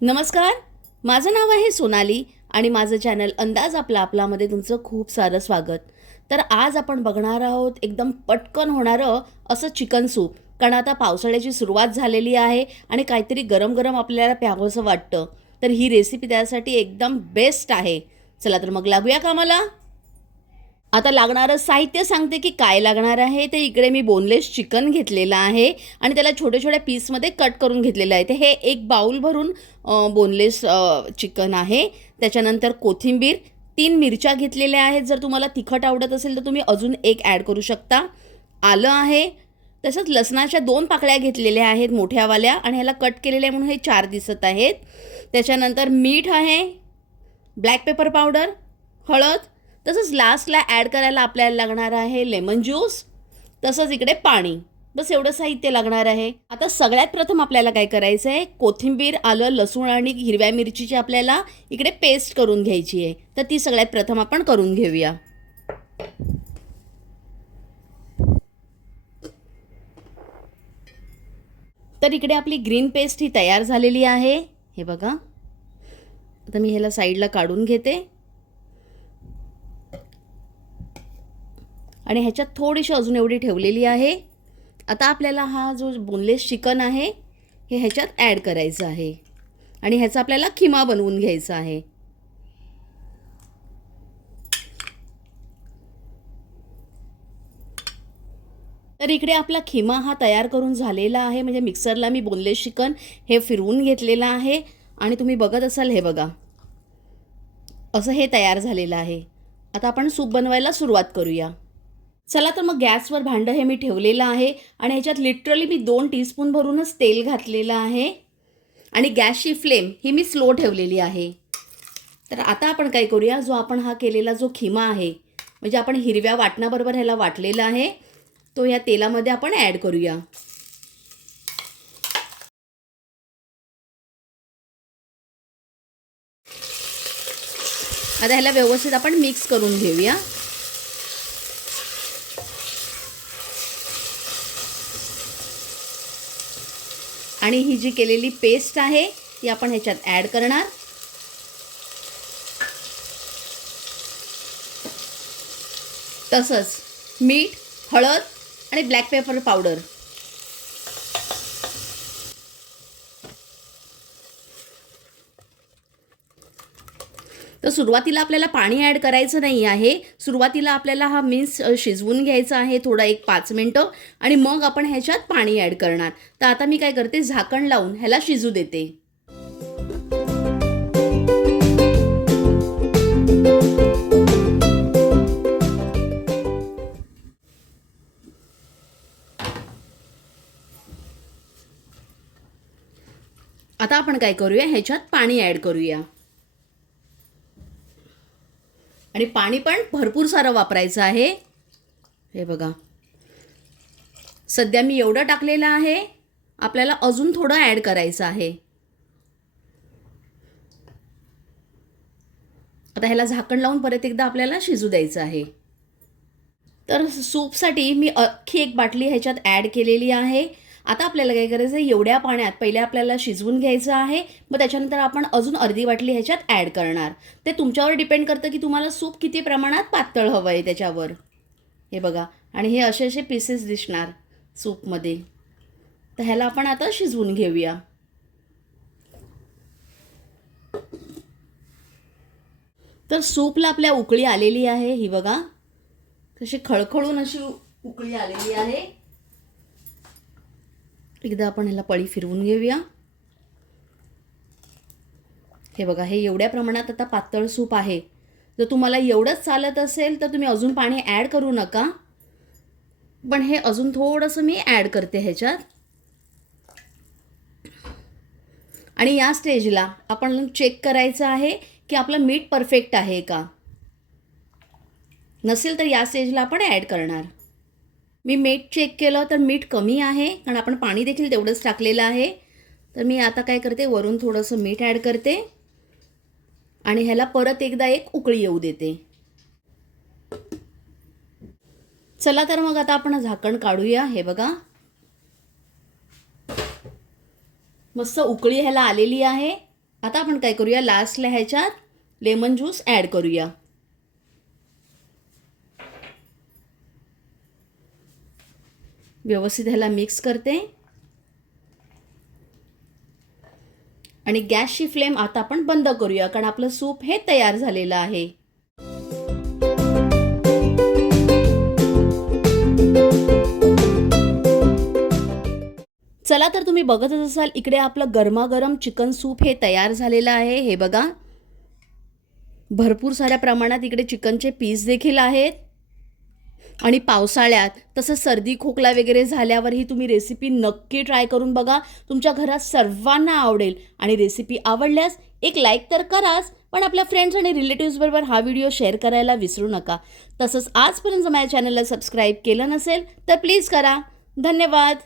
नमस्कार. माझं नाव आहे सोनाली आणि माझं चॅनल अंदाज आपला आपलामध्ये तुमचं खूप सारं स्वागत. तर आज आपण बघणार आहोत एकदम पटकन होणारं असं चिकन सूप. कारण आता पावसाळ्याची सुरुवात झालेली आहे आणि काहीतरी गरम गरम आपल्याला प्यावंसं वाटतं. तर ही रेसिपी त्यासाठी एकदम बेस्ट आहे. चला तर मग लागूया कामाला. आता लागणारं साहित्य सांगते की काय लागणार आहे ते इकडे मी बोनलेस चिकन घेतलेलं आहे आणि त्याला छोट्या छोट्या पीसमध्ये कट करून घेतलेलं आहे. ते हे एक बाऊल भरून बोनलेस चिकन आहे. त्याच्यानंतर कोथिंबीर तीन मिरच्या घेतलेल्या आहेत. जर तुम्हाला तिखट आवडत असेल तर तुम्ही अजून एक ॲड करू शकता. आलं आहे. तसंच लसणाच्या दोन पाकळ्या घेतलेल्या आहेत मोठ्यावाल्या आणि ह्याला कट केलेल्या आहे म्हणून हे चार दिसत आहेत. त्याच्यानंतर मीठ आहे. ब्लॅक पेपर पावडर हळद तसंच लास्टला ॲड करायला आपल्याला लागणार आहे लेमन ज्यूस तसंच इकडे पाणी. बस एवढं साहित्य लागणार आहे. आता सगळ्यात प्रथम आपल्याला काय करायचं आहे कोथिंबीर आलं लसूण आणि हिरव्या मिरचीची आपल्याला इकडे पेस्ट करून घ्यायची आहे. तर ती सगळ्यात प्रथम आपण करून घेऊया. तर इकडे आपली ग्रीन पेस्ट ही तयार झालेली आहे. हे बघा. आता मी ह्याला साईडला काढून घेते. आणि ह्याच्यात थोडीशी अजून एवढी ठेवलेली आहे. आता आपल्याला हा जो बोनलेस चिकन आहे हे ह्याच्यात ॲड करायचं आहे. आणि ह्याचा आपल्याला खिमा बनवून घ्यायचा आहे. तर इकडे आपला खिमा हा तयार करून झालेला आहे. म्हणजे मिक्सरला मी बोनलेस चिकन हे फिरवून घेतलेलं आहे. आणि तुम्ही बघत असाल हे बघा. असं हे तयार झालेलं आहे. आता आपण सूप बनवायला सुरुवात करूया. चला तर मग गॅसवर भांडं हे मी ठेवलेलं आहे आणि ह्याच्यात लिटरली मी दोन टीस्पून भरूनच तेल घातलेलं आहे. आणि गॅसची फ्लेम ही मी स्लो ठेवलेली आहे. तर आता आपण काय करूया? जो आपण हा केलेला जो खिमा आहे म्हणजे आपण हिरव्या वाटणाबरोबर ह्याला वाटलेला आहे तो या तेलामध्ये आपण ॲड करूया. आता ह्याला व्यवस्थित आपण मिक्स करून घेऊया. आणि ही जी केलेली पेस्ट आहे ती आपण ह्याच्यात ॲड करणार. तसंच मीठ हळद आणि ब्लॅक पेपर पावडर तर सुरुवातीला आपल्याला पाणी ॲड करायचं नाही आहे. सुरुवातीला आपल्याला हा मिन्स शिजवून घ्यायचा आहे थोडा एक पाच मिनटं आणि मग आपण ह्याच्यात पाणी ॲड करणार. तर आता मी काय करते? झाकण लावून ह्याला शिजू देते. आता आपण काय करूया? ह्याच्यात पाणी ॲड करूया. आणि पाणी पण भरपूर सारं वापरायचं आहे. हे बघा. सध्या मी एवढं टाकलेलं आहे. आपल्याला अजून थोडं ॲड करायचं आहे. आता ह्याला झाकण लावून परत एकदा आपल्याला शिजू द्यायचं आहे. तर सूपसाठी मी अख्खी एक बाटली ह्याच्यात ॲड केलेली आहे. आता आपल्याला काय करायचं आहे? एवढ्या पाण्यात पहिले आपल्याला शिजवून घ्यायचं आहे. मग त्याच्यानंतर आपण अजून अर्धी बाटली ह्याच्यात ॲड करणार. ते तुमच्यावर डिपेंड करतं की तुम्हाला सूप किती प्रमाणात पातळ हवं आहे त्याच्यावर. हे बघा. आणि हे असे असे पीसेस दिसणार सूपमध्ये. तर ह्याला आपण आता शिजवून घेऊया. तर सूपला आपल्या उकळी आलेली आहे. ही बघा. कशी खळखळून अशी उकळी आलेली आहे. एकदा आपण ह्याला पळी फिरवून घेऊया. हे बघा हे एवढ्या प्रमाणात आता पातळ सूप आहे. जर तुम्हाला एवढंच चालत असेल तर तुम्ही अजून पाणी ॲड करू नका. पण हे अजून थोडंसं मी ॲड करते ह्याच्यात. आणि या स्टेजला आपण चेक करायचं आहे की आपलं मीठ परफेक्ट आहे का? नसेल तर या स्टेजला आपण ॲड करणार. मी मीठ चेक केलं तर मीठ कमी आहे कारण आपण पाणी देखील तेवढंच टाकलेलं आहे. तर मी आता काय करते वरून थोडंसं मीठ ॲड करते. आणि ह्याला परत एकदा एक उकळी येऊ देते. चला तर मग आता आपण झाकण काढूया हे बघा. मस्त उकळी ह्याला आलेली आहे. आता आपण काय करूया लास्टला ह्याच्यात लेमन ज्यूस ॲड करूया. व्यवस्थित ह्याला मिक्स करते. आणि गॅसची फ्लेम आता आपण बंद करूया कारण आपलं सूप हे तयार झालेलं आहे. चला तर तुम्ही बघतच असाल इकडे आपलं गरमागरम चिकन सूप हे तयार झालेलं आहे. हे बघा. भरपूर साऱ्या प्रमाणात इकडे चिकनचे पीस देखील आहेत. आणि पावसाळ्यात तसं सर्दी खोकला वगैरे झाल्यावर ही तुम्ही रेसिपी नक्की ट्राय करून बघा. तुमच्या घरात सर्वांना आवडेल आणि रेसिपी आवडल्यास एक लाईक तर कराच पण आपल्या फ्रेंड्स आणि रिलेटिव्सबरोबर हा व्हिडिओ शेअर करायला विसरू नका. तसंच आजपर्यंत माझ्या चॅनलला सबस्क्राईब केलं नसेल तर प्लीज करा. धन्यवाद.